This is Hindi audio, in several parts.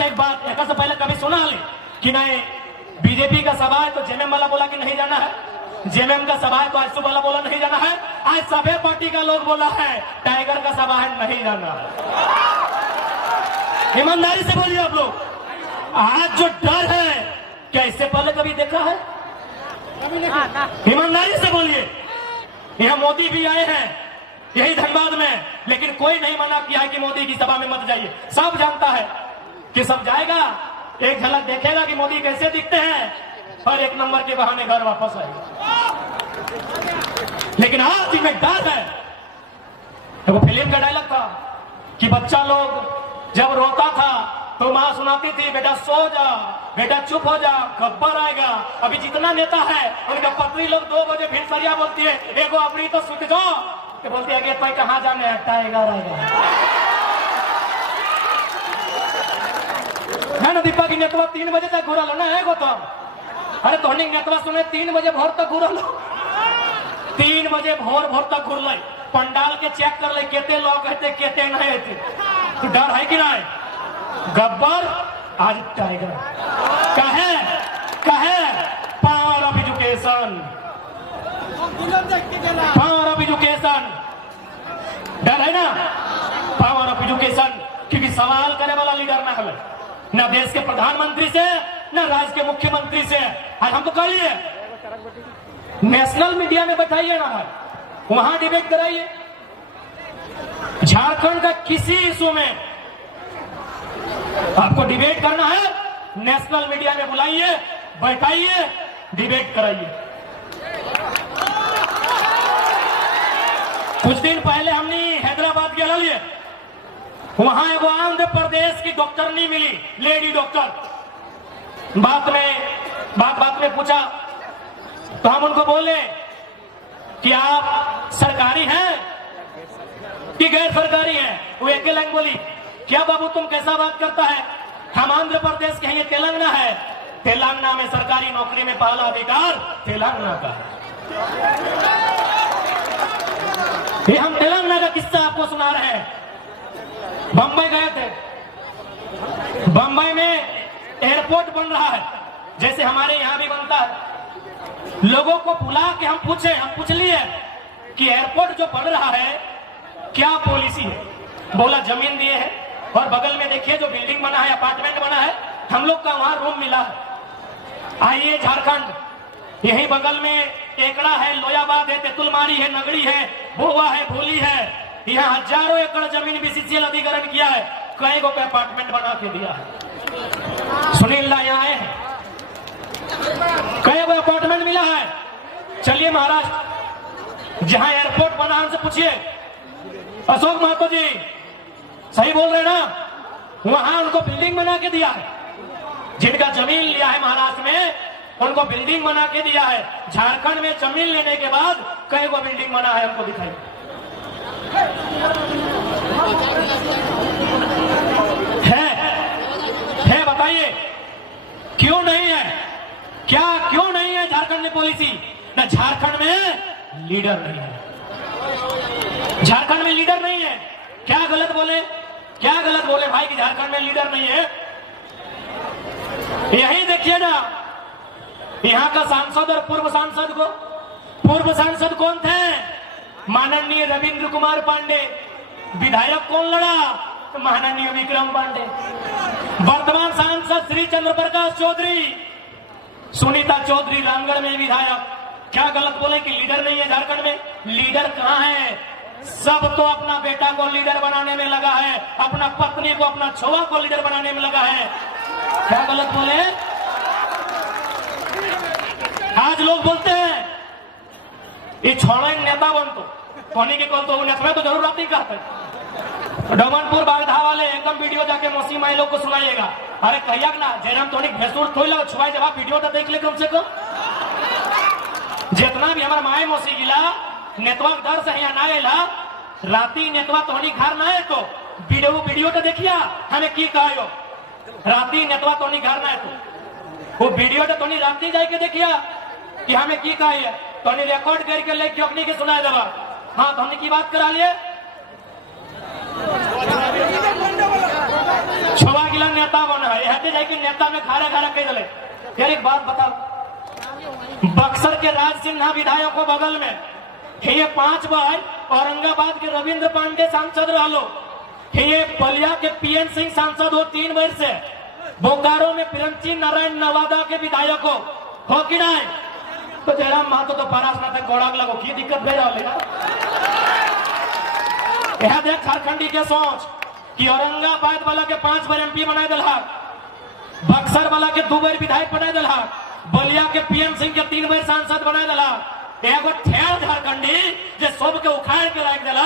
एक बात एक से पहले कभी सुना ले कि नहीं बीजेपी का सभा है तो जेएमएम वाला बोला कि नहीं जाना है, जेएमएम का सभा है तो आजसू वाला बोला नहीं जाना है, आज सभी पार्टी का लोग बोला है टाइगर का सभा है नहीं जाना है। ईमानदारी से बोलिए आप लोग, आज जो डर है क्या इससे पहले कभी देखा है? ईमानदारी से बोलिए। यहाँ मोदी भी आए हैं यही धनबाद में, लेकिन कोई नहीं मना किया है कि मोदी की सभा में मत जाइए। सब जानता है कि सब जाएगा, एक झलक देखेगा कि मोदी कैसे दिखते हैं और एक नंबर के बहाने घर वापस आएगा। लेकिन आज इनमें डर है। वो फिल्म का डायलॉग था कि बच्चा लोग जब रोता था तो माँ सुनाती थी बेटा सो जा, बेटा चुप हो जा, गब्बर आएगा। अभी जितना नेता है उनका पत्नी लोग 2 बजे फिर सरिया बोलती है एगो अपनी तो सुत जाओ, तो बोलती है कि भाई कहाँ जाने है, टाइगर आएगा है ना। दीपा की नेतवा 3 बजे तक घूरा लो ना है गौतम। अरे तोहनी नेतवा सुने 3 बजे भोर तक घूरा लो, 3 बजे भोर तक घूर ले, पंडाल के चेक कर ले केते लोग कहते केते नहीं थे। तो डर है कि नहीं? गब्बर आज टाइगर कहे power of education, power of education. डर है ना पावर ऑफ एजुकेशन, क्योंकि सवाल करे वाला लीडर ना है, न देश के प्रधानमंत्री से न राज्य के मुख्यमंत्री से। आज हम तो करिए नेशनल मीडिया में बताइए ना, वहां डिबेट कराइए। झारखंड का किसी इशू में आपको डिबेट करना है, नेशनल मीडिया में बुलाइए, बैठाइए, डिबेट कराइए। कुछ दिन पहले हमने हैदराबाद के लिए वहां एगो आंध्र प्रदेश की डॉक्टरनी मिली, लेडी डॉक्टर। बात में पूछा तो हम उनको बोले कि आप सरकारी हैं कि गैर सरकारी हैं? वो एक लाइन बोली, क्या बाबू तुम कैसा बात करता है, हम आंध्र प्रदेश के हैं, ये तेलंगाना है, तेलंगाना में सरकारी नौकरी में पहला अधिकार तेलंगाना का है। ये हम तेलंगाना का किस्सा आपको सुना रहे हैं। बंबई गए थे, बंबई में एयरपोर्ट बन रहा है जैसे हमारे यहां भी बनता है। लोगों को बुला के हम पूछ लिए कि एयरपोर्ट जो बन रहा है क्या पॉलिसी है? बोला जमीन दिए है और बगल में देखिए जो बिल्डिंग बना है, अपार्टमेंट बना है, हम लोग का वहां रूम मिला है। आइए झारखंड, यही बगल में एकड़ा है, लोयाबाद है, तेतुलमारी है, नगड़ी है, भोवा है, भोली है। यहाँ हजारों एकड़ जमीन बीसीसीएल अधिग्रहण किया है, कई गो अपार्टमेंट बना के दिया है। सुनील ला यहाँ आए हैं, कई गो अपार्टमेंट मिला है। चलिए महाराष्ट्र जहां एयरपोर्ट बना, हमसे पूछिए अशोक महतो जी सही बोल रहे ना, वहां उनको बिल्डिंग बना के दिया है। जिनका जमीन लिया है महाराष्ट्र में उनको बिल्डिंग बना के दिया है। झारखंड में जमीन लेने के बाद कई गो बिल्डिंग बना है, हमको दिखाई है बताइए क्यों नहीं है? क्या क्यों नहीं है झारखंड में पॉलिसी? ना झारखंड में लीडर नहीं है, झारखंड में लीडर नहीं है। क्या गलत बोले भाई कि झारखंड में लीडर नहीं है? यही देखिए ना, यहाँ का सांसद और पूर्व सांसद कौन थे? माननीय रविंद्र कुमार पांडे। विधायक कौन लड़ा? तो माननीय विक्रम पांडे। वर्तमान सांसद श्री चंद्र प्रकाश चौधरी, सुनीता चौधरी रामगढ़ में विधायक। क्या गलत बोले कि लीडर नहीं है झारखंड में? लीडर कहाँ है? सब तो अपना बेटा को लीडर बनाने में लगा है, अपना पत्नी को, अपना छुआ को लीडर बनाने में लगा है। क्या गलत बोले? आज लोग बोलते हैं ये छोड़ा नेता बनतो कोनी के कल तो नेता तो जरूर आती कहते। डोमनपुर बागधा वाले एकदम वीडियो जाके मौसी माई लोग को सुनाइएगा। अरे कहिया ना जयराम तोनी भैंसूर थोड़ी लगा छुआई, जब आप वीडियो तो देख ले कम से कम। जितना भी हमारा माए मौसी गिला नेतवा डर से यहाँ ना गया, राती नेतवा तोहनी घर ना है तो वीडियो तो देखिया हमें की कहो। राती नेतवा तोहनी घर ना है तो वो वीडियो तो तोहनी राती जाके देखिया कि हमें की कही है, तोहनी रिकॉर्ड करके लेके अपनी के सुनाए देवा। हाँ तो हमने की बात करा लिए छुआ किला नेता बना है, यह जाए कि नेता में खारा खारा कह दले। यार एक बात बता, बक्सर के राज सिन्हा विधायक को बगल में ये 5 बार औरंगाबाद के रविंद्र पांडे सांसद रहो, ये बलिया के पीएन सिंह सांसद हो 3 बार से, बोकारो में प्रियंची नारायण नवादा के विधायक हो कि नहीं? तो जयराम महतो तो परास में तक गोड़ाग लगो की दिक्कत भेजा यह देख झारखंडी के सोच कि औरंगाबाद वाला के 5 बार एमपी बनाए दलहा, बक्सर वाला के 2 बार विधायक बनाए दलहा, बलिया के पीएम सिंह के 3 बार सांसद बनाए दलहा। एगो ठेर झारखंडी जे सब के उखाड़ के रख दिला,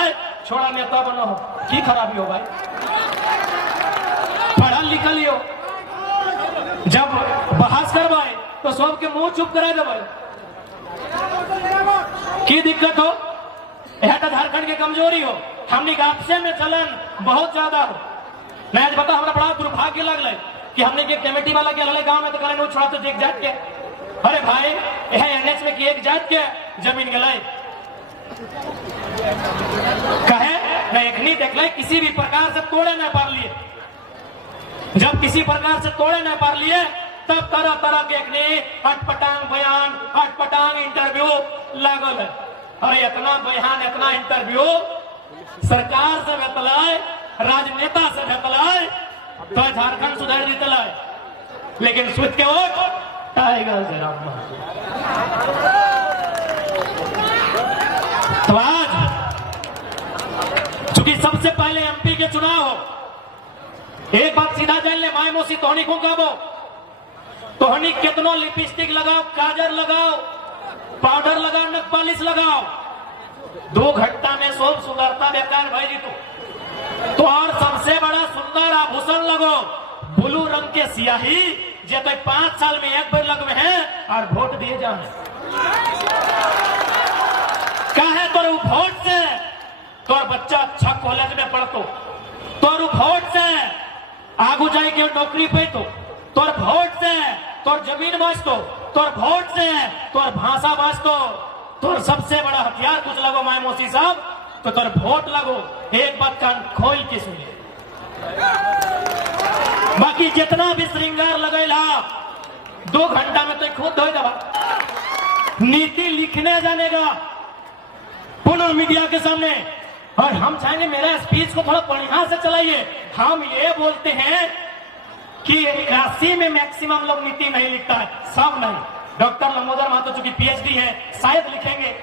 छोड़ा नेता बनो हो की खराबी हो भाई? पढ़ल लिखल हो, जब बहस करवाए तो सबके मुंह चुप करा देवे की दिक्कत हो? यह तो झारखंड की कमजोरी हो, हमने आपसे में चलन बहुत ज्यादा हो। मैं आज बता हमारा बड़ा दुर्भाग्य लगल कि हमने के कमेटी वाला के लड़े गांव में तो करें छोड़ा तो एक जात के, अरे भाई यह एनएच में कि एक जात के जमीन गए कहे मैं एक नहीं देख ले, किसी भी प्रकार से तोड़े न पार लिए, जब किसी प्रकार से तोड़े न पार लिए तब तरह तरह के अटपटांग बयान अटपटांग इंटरव्यू लागल है। अरे इतना बयान इतना इंटरव्यू सरकार से भेटलाय, राजनेता से भेटलाय तो झारखंड सुधार जीतलाय, लेकिन सुध के वोट टाइगर जयराम। तो आज चूंकि सबसे पहले एमपी के चुनाव हो, एक बात सीधा जान ले, माय मोसी तोहनी को गाबो, तोहनी कितनो लिपस्टिक लगाओ, काजर लगाओ, पाउडर लगाओ, नक पॉलिश लगाओ, 2 घंटा में सब सुंदरता बेकार भाई जी। तो और सबसे बड़ा सुंदर आभूषण लगो ब्लू रंग के सियाही, जे तो 5 साल में 1 बार लगवे हैं और वोट दिए जाए। कहे तो वोट से तोर बच्चा अच्छा कॉलेज में पढ़तो, तोर वोट से आगू जाए के नौकरी पैतो, तोर वोट से तोर जमीन बचतो, तोर वोट से तोर भाषा बचतो, तोर सबसे बड़ा हथियार कुछ लगो माय मोसी साहब तो तोर वोट लगो। एक बात कान खोल के सुनिए, बाकी जितना भी श्रृंगार लगेला 2 घंटा में तो खुद हो जाएगा। नीति लिखने जानेगा पुनः मीडिया के सामने, और हम चाहेंगे मेरा स्पीच को थोड़ा बढ़िया से चलाइए। हम ये बोलते हैं कि 81 में मैक्सिमम लोग नीति नहीं लिखता है, सब नहीं। डॉक्टर लंबोदर महतो चूंकि पीएचडी है शायद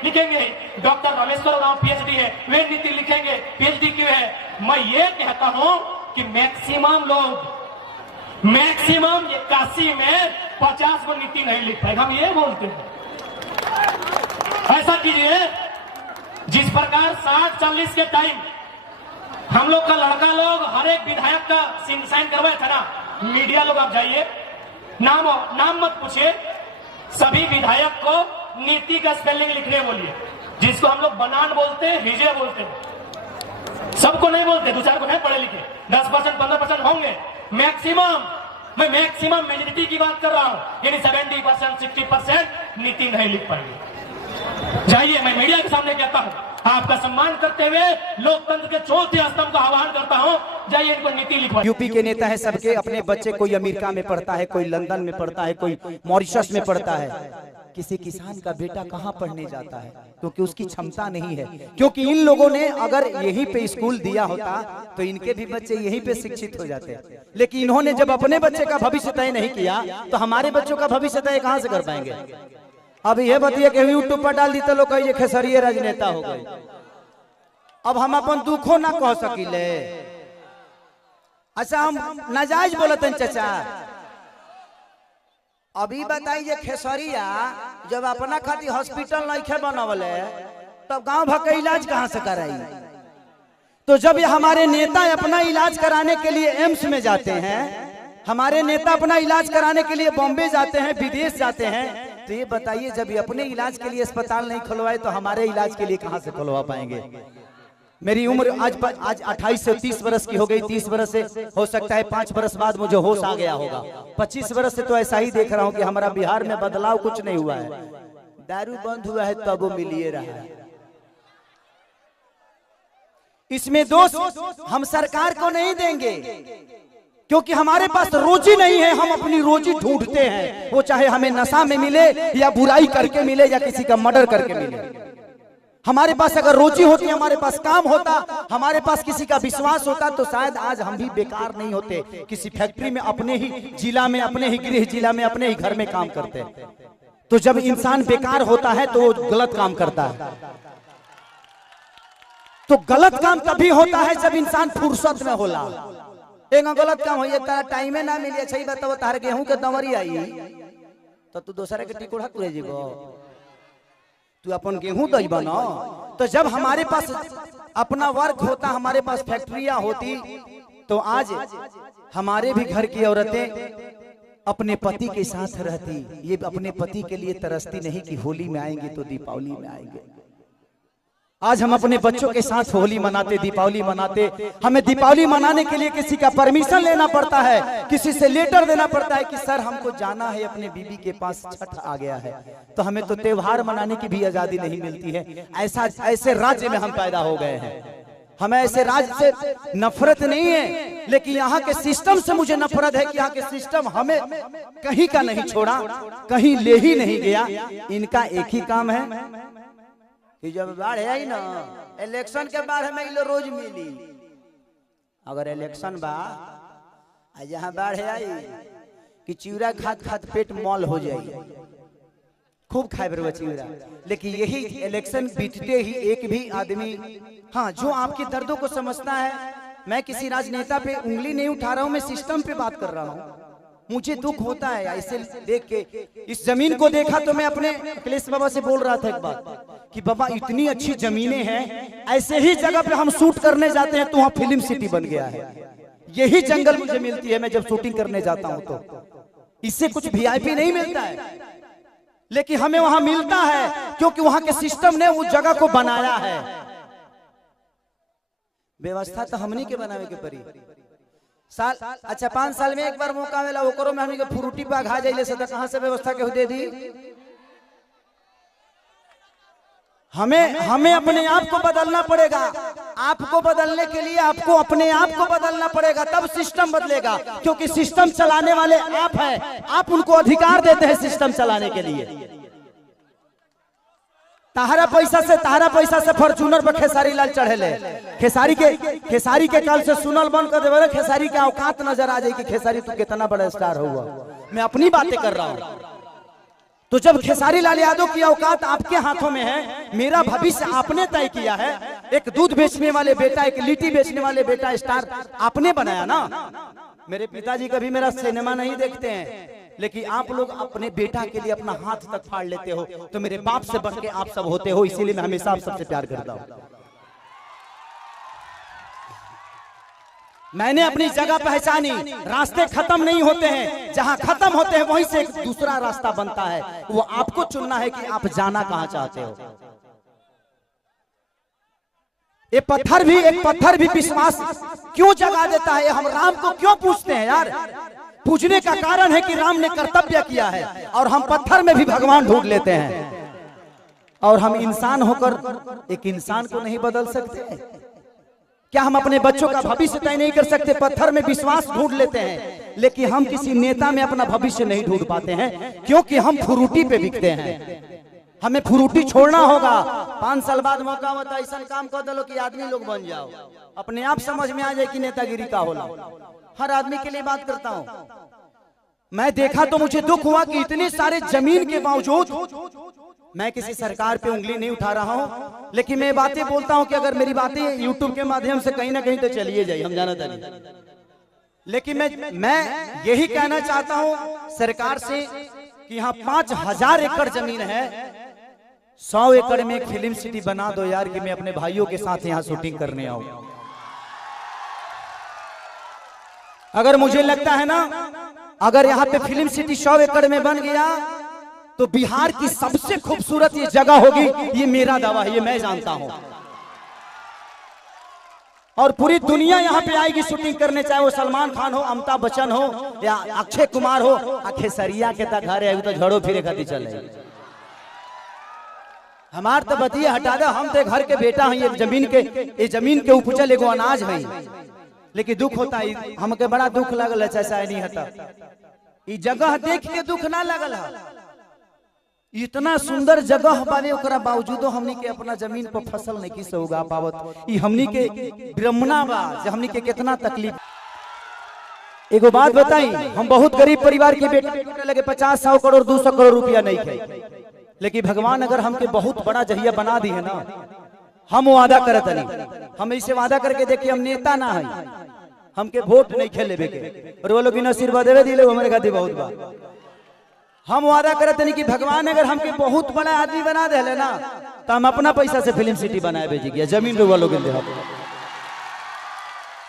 लिखेंगे। डॉक्टर रामेश्वर राव पीएचडी है, वे नीति लिखेंगे, पीएचडी क्यों है? मैं ये कहता हूं कि मैक्सिमम 81 में 50 को नीति नहीं लिख पाएगा, हम ये बोलते हैं। ऐसा कीजिए जिस प्रकार 60-40 के टाइम हम लोग का लड़का लोग हर एक विधायक का साइन करवाया था ना, मीडिया लोग आप जाइए, नाम मत पूछिए, सभी विधायक को नीति का स्पेलिंग लिखने बोलिए, जिसको हम लोग बनान बोलते हैं, हिजे बोलते हैं, सबको नहीं बोलते, 2-4 को नहीं पढ़े लिखे, 10% 15% होंगे मैक्सिमम। मैं मैक्सिमम मेजोरिटी की बात कर रहा हूं, यानी 70% 60% नीति नहीं लिख पाएंगे। जाइए, मैं मीडिया के सामने कहता हूं, आपका सम्मान करते हुए लोकतंत्र के चौथे स्तंभ का आह्वान करता हूं, जाइए इनको नीति लिखवाइए। यूपी के नेता है, सबके अपने बच्चे, कोई अमेरिका में पढ़ता है, कोई लंदन में पढ़ता है, कोई मॉरिशस में पढ़ता है। किसी किसान का बेटा कहाँ पढ़ने जाता है? क्योंकि उसकी क्षमता नहीं है। क्योंकि इन लोगों ने अगर यहीं पे स्कूल दिया होता तो इनके भी बच्चे यहीं पे शिक्षित हो जाते, लेकिन इन्होंने जब अपने बच्चे का भविष्य तय नहीं किया तो हमारे बच्चों का भविष्य तय कहाँ से कर पाएंगे? अब ये बताइए कि यूट्यूब पर डाल दी तो लोग कहिए खेसरिये राजनेता हो गए। अब हम अपन दुखों ना कह सकीले। अच्छा, हम नाजायज बोलते हैं चाचा। अभी बताइए खेसरिया जब अपना खातिर हॉस्पिटल नहीं बनवले तब गांव भर के इलाज कहां से कराई? तो जब ये हमारे नेता अपना इलाज कराने के लिए एम्स में जाते हैं, हमारे नेता अपना इलाज कराने के लिए बॉम्बे जाते हैं, विदेश जाते हैं, तो ये बताइए जब ये अपने इलाज के लिए अस्पताल नहीं खुलवाए तो हमारे इलाज के लिए कहां से खुलवा पाएंगे? मेरी उम्र आज 28 से 30 वर्ष की हो गई। 30 वर्ष से हो सकता है 5 वर्ष बाद मुझे होश आ गया होगा। 25 वर्ष से तो ऐसा ही देख रहा हूं कि हमारा बिहार में बदलाव कुछ नहीं हुआ है। दारू बंद हुआ है तब वो मिलिए रहा है। इसमें दोष हम सरकार को नहीं देंगे, क्योंकि हमारे पास रोजी नहीं है, हम अपनी रोजी ढूंढते हैं, वो चाहे हमें नशा में मिले या बुराई करके मिले या किसी का मर्डर करके मिले। हमारे पास अगर रोजी होती, हमारे पास काम होता, हमारे पास किसी का विश्वास होता, तो शायद आज हम भी बेकार नहीं होते, किसी फैक्ट्री में अपने ही जिला में, अपने ही गृह जिला में, अपने ही घर में काम करते। तो जब इंसान बेकार होता है तो वो गलत काम करता है। तो गलत काम तभी होता है जब इंसान फुर्सत में होला। एक गलत काम हो तारा टाइमे ना मिली, अच्छा ही बताओ तार गेहूं के दंवरी आई तो तू दूसरे के टिकोड़ा तुरे जीबो, तू अपन गेहूं दई बना। तो जब हमारे पास अपना वर्क होता, हमारे पास फैक्ट्रियां होती, तो आज हमारे भी घर की औरतें अपने पति के साथ रहती। ये अपने पति के लिए तरसती नहीं कि होली में आएंगे तो दीपावली में आएंगे। आज हम अपने बच्चों के साथ होली मनाते, दीपावली मनाते। हमें दीपावली मनाने के लिए किसी का परमिशन लेना पड़ता है, किसी से लेटर देना पड़ता है कि सर हमको जाना है, अपने बीबी के पास छठ आ गया है। तो हमें तो त्योहार मनाने की भी आजादी नहीं मिलती है। ऐसे राज्य में हम पैदा हो गए हैं। हमें ऐसे राज्य से नफरत नहीं है, लेकिन यहाँ के सिस्टम से मुझे नफरत है कि यहाँ के सिस्टम हमें कहीं का नहीं छोड़ा, कहीं ले ही नहीं गया। इनका एक ही काम है कि जब बाढ़ आई ना, इलेक्शन के बाढ़ में लो रोज मिली। अगर इलेक्शन बा जहाँ बाढ़ आई कि चिवड़ा खात खात पेट मॉल हो जाए, खूब खाए बरवा चिवड़ा। लेकिन यही इलेक्शन बीतते ही एक भी आदमी, हाँ, जो आपके दर्दों को समझता है। मैं किसी राजनेता पे उंगली नहीं उठा रहा हूँ, मैं सिस्टम पे बात कर रहा हूँ। मुझे दुख होता है ऐसे देख के। इस जमीन को देखा तो मैं अपने अखिलेश बाबा से बोल रहा था एक बात कि बाबा इतनी अच्छी जमीनें हैं, ऐसे ही जगह पे हम शूट करने जाते हैं तो वहाँ फिल्म सिटी बन गया है। यही जंगल मुझे मिलती है मैं जब शूटिंग करने जाता हूँ, तो इससे कुछ वीआईपी नहीं मिलता है, लेकिन हमें वहां मिलता है क्योंकि वहां के सिस्टम ने उस जगह को बनाया है। व्यवस्था तो हमनी के बनावे के पड़ी। साल अच्छा 5 साल में एक बार मौका मिला, वो करो में हमनी के फ्रूटी पा घा जाइले से, तो कहां से व्यवस्था के दे दी। हमें अपने आप को बदलना पड़ेगा। आपको बदलने के लिए आपको अपने आप को बदलना पड़ेगा, तब सिस्टम बदलेगा। क्योंकि सिस्टम चलाने वाले आप हैं, आप उनको अधिकार देते हैं सिस्टम चलाने के लिए। तारा पैसा से फॉर्च्यूनर पर खेसारी लाल चढ़ेले। खेसारी के काल से सुनल बंद कर देवे। खेसारी के औकात नजर आ जाए कि खेसारी तू कितना बड़ा स्टार हुआ। मैं अपनी बातें कर रहा हूं। तो जब खेसारी लाल यादव की औकात आपके हाथों में है, मेरा भविष्य आपने तय किया है। एक दूध बेचने वाले बेटा, एक लिट्टी बेचने वाले बेटा स्टार आपने बनाया ना। मेरे पिताजी कभी मेरा सिनेमा नहीं देखते हैं, लेकिन आप लोग अपने बेटा के लिए अपना हाथ तक फाड़ लेते हो। तो मेरे बाप से बढ़ के आप सब होते हो, इसीलिए मैं हमेशा आप सबसे प्यार करता हूं। मैंने अपनी जगह पहचानी। रास्ते खत्म नहीं होते हैं, जहां खत्म होते हैं वहीं से एक दूसरा रास्ता बनता है। वो आपको चुनना है कि आप जाना कहां चाहते हो। एक पत्थर भी विश्वास क्यों जगा देता है। हम राम को क्यों पूछते हैं यार? पूछने का कारण है कि राम ने कर्तव्य किया है, और हम पत्थर में भी भगवान ढूंढ लेते हैं। और हम इंसान होकर एक इंसान को नहीं बदल सकते। क्या हम अपने बच्चों का भविष्य तय नहीं कर सकते? पत्थर में विश्वास ढूंढ लेते हैं, लेकिन हम किसी नेता में अपना भविष्य नहीं ढूंढ पाते हैं, क्योंकि हम फ्रूटी पे बिकते हैं। हमें फ्रूटी छोड़ना होगा। 5 साल बाद मौका होता है, ऐसा काम कर दो कि आदमी लोग बन जाओ। अपने आप समझ में आ जाए कि नेतागिरी का होला। हर आदमी के लिए बात करता हूं। मैं देखा तो मुझे दुख हुआ कि इतने सारे जमीन के बावजूद, मैं किसी सरकार पे उंगली नहीं उठा रहा हूं, लेकिन मैं बातें बोलता हूं कि अगर मेरी बातें यूट्यूब के माध्यम से कहीं ना कहीं तो चलिए जाए, हम जानते नहीं। लेकिन मैं यही कहना चाहता हूं सरकार से कि यहाँ 5000 एकड़ जमीन है, 100 एकड़ में एक फिल्म सिटी बना दो यार, कि मैं अपने भाइयों के साथ यहाँ शूटिंग करने आऊं। अगर मुझे लगता है ना, अगर यहाँ पे फिल्म सिटी 100 एकड़ में बन गया तो बिहार की सबसे खूबसूरत ये जगह होगी। ये मेरा दावा है, ये मैं जानता हूं। और पूरी दुनिया यहाँ पे आएगी शूटिंग करने, चाहे वो सलमान खान हो, अमिताभ बच्चन हो, या अक्षय कुमार हो। खेसरिया के तक घर है तो झड़ो फिरे खाती चले। हमार तो बतिया हटा दे, हम तो घर के बेटा हैं। ये जमीन के उपजल एगो अनाज है। लेकिन दुख होता है, हमके बड़ा दुख लगल है, ऐसा नहीं होता। ई जगह देख के दुख ना लगल है, इतना सुंदर जगह बाने ओकरा बावजूदो हमनी के अपना जमीन पर फसल नहीं किसे उगा पावत। ई हमनी के ब्रह्मणा बा, जे हमनी के कितना तकलीफ। एगो बात बताई, हम बहुत गरीब परिवार के बेटे लगे 50-100 करोड़ 200 करोड़ रुपया नहीं थे, लेकिन भगवान अगर हमके बहुत बड़ा जरिया बना दी है ना, हम वादा करत नहीं, हम ऐसे वादा करके देखिए हम नेता ना है, हमके वोट नहीं खेले के, और वो लोग आशीर्वाद देवे दिले हमारे खातिर बहुत बा। हम वादा करत नहीं कि भगवान अगर हमके बहुत बड़ा आदमी बना दे ना, तो हम अपना पैसा से फिल्म सिटी बनाए भेजी गया, जमीन रुआ लोग दे।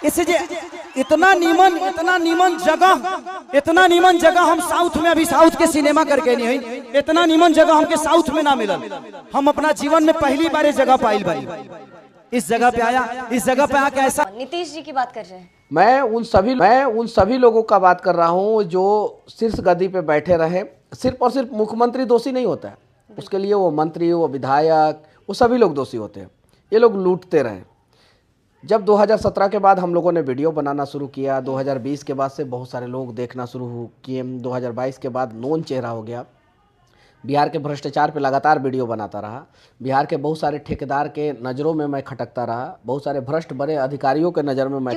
इससे इतना नीमन जगह हम साउथ में, अभी साउथ के सिनेमा करके नहीं है, इतना नीमन जगह हमके साउथ में ना मिलल। हम अपना जीवन में पहली बार जगह पाइल भाई, इस जगह पे आया, इस जगह पे आके ऐसा। नीतीश जी की बात कर रहे हैं। मैं उन सभी लोगों का बात कर रहा हूं जो शीर्ष गद्दी पे बैठे रहे। सिर्फ और सिर्फ मुख्यमंत्री दोषी नहीं होता है, उसके लिए वो मंत्री, वो विधायक, वो सभी लोग दोषी होते हैं। ये लोग लूटते रहे। जब 2017 के बाद हम लोगों ने वीडियो बनाना शुरू किया, 2020 के बाद से बहुत सारे लोग देखना शुरू किए, 2022 के बाद नोन चेहरा हो गया। बिहार के भ्रष्टाचार पे लगातार वीडियो बनाता रहा, बिहार के बहुत सारे ठेकेदार के नज़रों में मैं खटकता रहा, बहुत सारे भ्रष्ट बड़े अधिकारियों के नज़र में मैं